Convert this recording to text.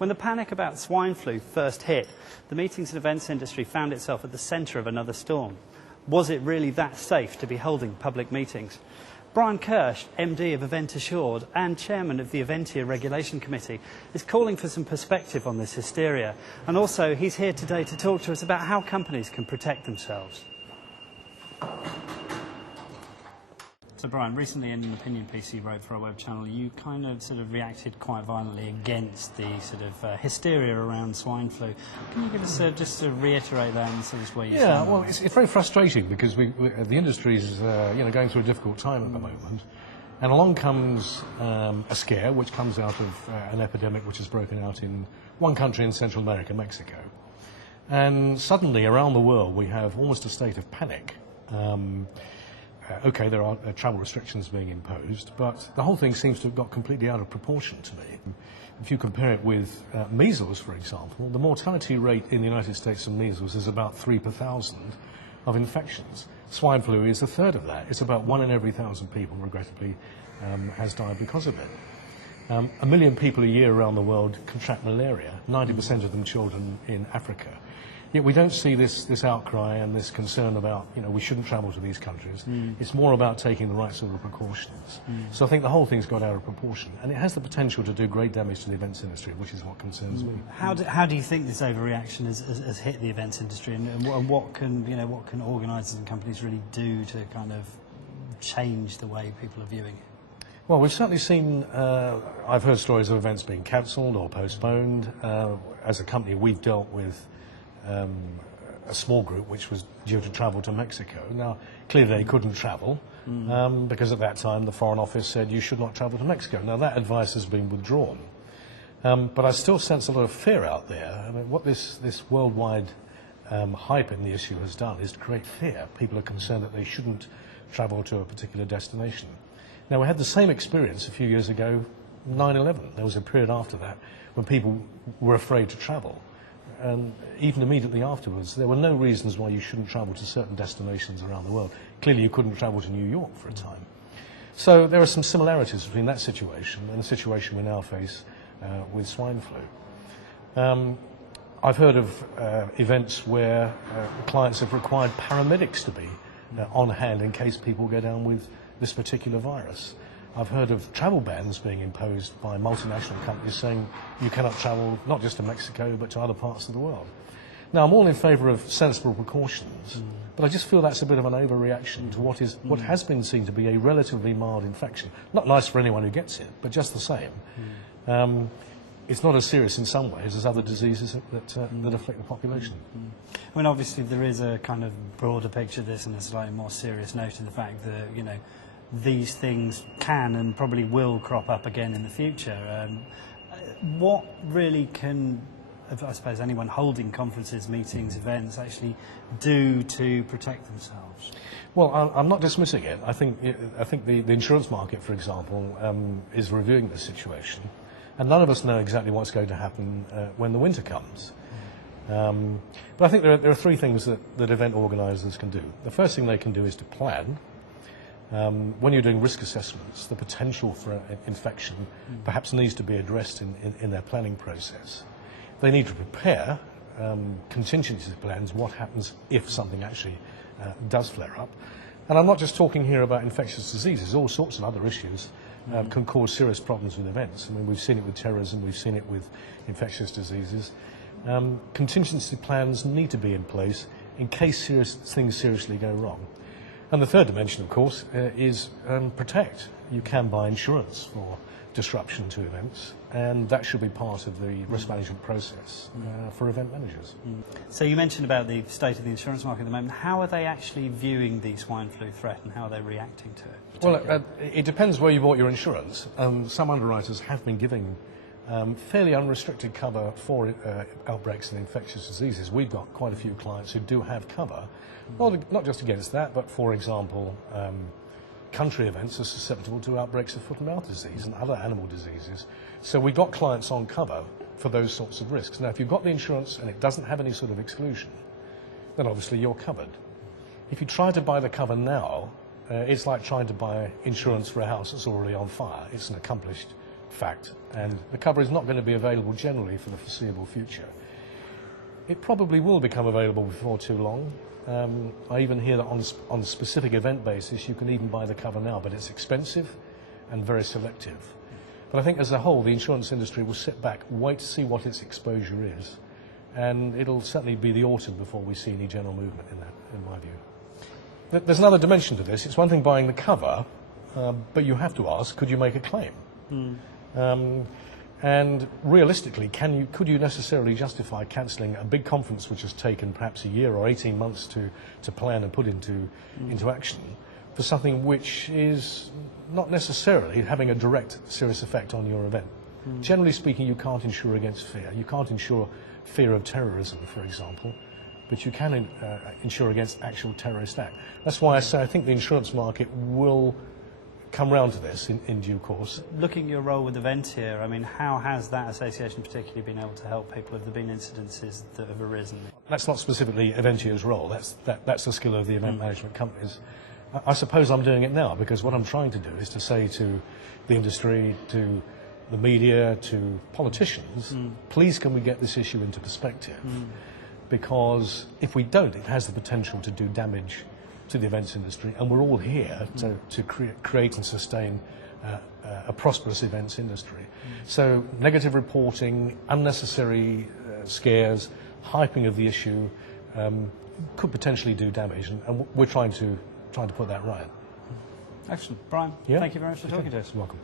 When the panic about swine flu first hit, the meetings and events industry found itself at the centre of another storm. Was it really that safe to be holding public meetings? Brian Kirsch, MD of Eventia and Chairman of the Eventia Regulation Committee, is calling for some perspective on this hysteria. And also, he's here today to talk to us about how companies can protect themselves. So Brian, recently in an opinion piece you wrote for our web channel, you kind of sort of reacted quite violently against the sort of hysteria around swine flu. Can you give us just to reiterate that and sort of where you stand? Yeah, well, it's very frustrating because the industry is going through a difficult time at the moment, and along comes a scare which comes out of an epidemic which has broken out in one country in Central America, Mexico, and suddenly around the world we have almost a state of panic. OK, there are travel restrictions being imposed, but the whole thing seems to have got completely out of proportion to me. If you compare it with measles, for example, the mortality rate in the United States of measles is about 3 per thousand of infections. Swine flu is a third of that. It's about 1 in every 1,000 people, regrettably, has died because of it. 1 million people a year around the world contract malaria, 90% of them children in Africa. Yet we don't see this outcry and this concern about, we shouldn't travel to these countries. It's more about taking the right sort of precautions. So I think the whole thing's got out of proportion, and it has the potential to do great damage to the events industry, which is what concerns me. How do you think this overreaction has hit the events industry, and what can organisers and companies really do to kind of change the way people are viewing it? Well, we've certainly seen, I've heard stories of events being cancelled or postponed. As a company, we've dealt with a small group which was due to travel to Mexico. Now, clearly they couldn't travel because at that time the Foreign Office said you should not travel to Mexico. Now, that advice has been withdrawn. But I still sense a lot of fear out there. I mean, what this worldwide hype in the issue has done is to create fear. People are concerned that they shouldn't travel to a particular destination. Now, we had the same experience a few years ago, 9/11. There was a period after that when people were afraid to travel. And even immediately afterwards, there were no reasons why you shouldn't travel to certain destinations around the world. Clearly, you couldn't travel to New York for a time. So there are some similarities between that situation and the situation we now face with swine flu. I've heard of events where clients have required paramedics to be on hand in case people go down with this particular virus. I've heard of travel bans being imposed by multinational companies saying you cannot travel not just to Mexico but to other parts of the world. Now, I'm all in favour of sensible precautions, but I just feel that's a bit of an overreaction to what has been seen to be a relatively mild infection. Not nice for anyone who gets it, but just the same. It's not as serious in some ways as other diseases that afflict the population. I mean, obviously there is a kind of broader picture of this and a slightly more serious note in the fact that, these things can and probably will crop up again in the future. What really can, I suppose, anyone holding conferences, meetings, events actually do to protect themselves? Well, I'm not dismissing it. I think the insurance market, for example, is reviewing this situation, and none of us know exactly what's going to happen when the winter comes. But I think there are 3 things that event organisers can do. The first thing they can do is to plan. When you're doing risk assessments, the potential for infection perhaps needs to be addressed in their planning process. They need to prepare contingency plans, what happens if something actually does flare up. And I'm not just talking here about infectious diseases, all sorts of other issues can cause serious problems with events. I mean, we've seen it with terrorism, we've seen it with infectious diseases. Contingency plans need to be in place in case things seriously go wrong. And the third dimension, of course, is protect. You can buy insurance for disruption to events, and that should be part of the risk management process for event managers. So you mentioned about the state of the insurance market at the moment. How are they actually viewing the swine flu threat, and how are they reacting to it? Well, it depends where you bought your insurance. Some underwriters have been giving fairly unrestricted cover for outbreaks in infectious diseases. We've got quite a few clients who do have cover, not just against that, but for example, country events are susceptible to outbreaks of foot and mouth disease and other animal diseases. So we've got clients on cover for those sorts of risks. Now, if you've got the insurance and it doesn't have any sort of exclusion, then obviously you're covered. If you try to buy the cover now, it's like trying to buy insurance for a house that's already on fire. It's an accomplished fact, and the cover is not going to be available generally for the foreseeable future. It probably will become available before too long. I even hear that on specific event basis you can even buy the cover now, but it's expensive and very selective. But I think as a whole the insurance industry will sit back, wait to see what its exposure is, and it'll certainly be the autumn before we see any general movement in that, in my view. There's another dimension to this. It's one thing buying the cover, but you have to ask, could you make a claim? And realistically, could you necessarily justify cancelling a big conference which has taken perhaps a year or 18 months to plan and put into action for something which is not necessarily having a direct serious effect on your event? Generally speaking, you can't insure against fear. You can't insure fear of terrorism, for example, but you can insure against actual terrorist act. That's why I say I think the insurance market will come round to this in due course. Looking at your role with Eventia, I mean, how has that association particularly been able to help people? Have there been incidences that have arisen? That's not specifically Eventia's role. That's the skill of the event management companies. I suppose I'm doing it now because what I'm trying to do is to say to the industry, to the media, to politicians, please can we get this issue into perspective? Because if we don't, it has the potential to do damage to the events industry, and we're all here to create and sustain a prosperous events industry. So negative reporting, unnecessary scares, hyping of the issue could potentially do damage, and we're trying to put that right. Excellent. Brian, thank you very much for talking to us. You're welcome.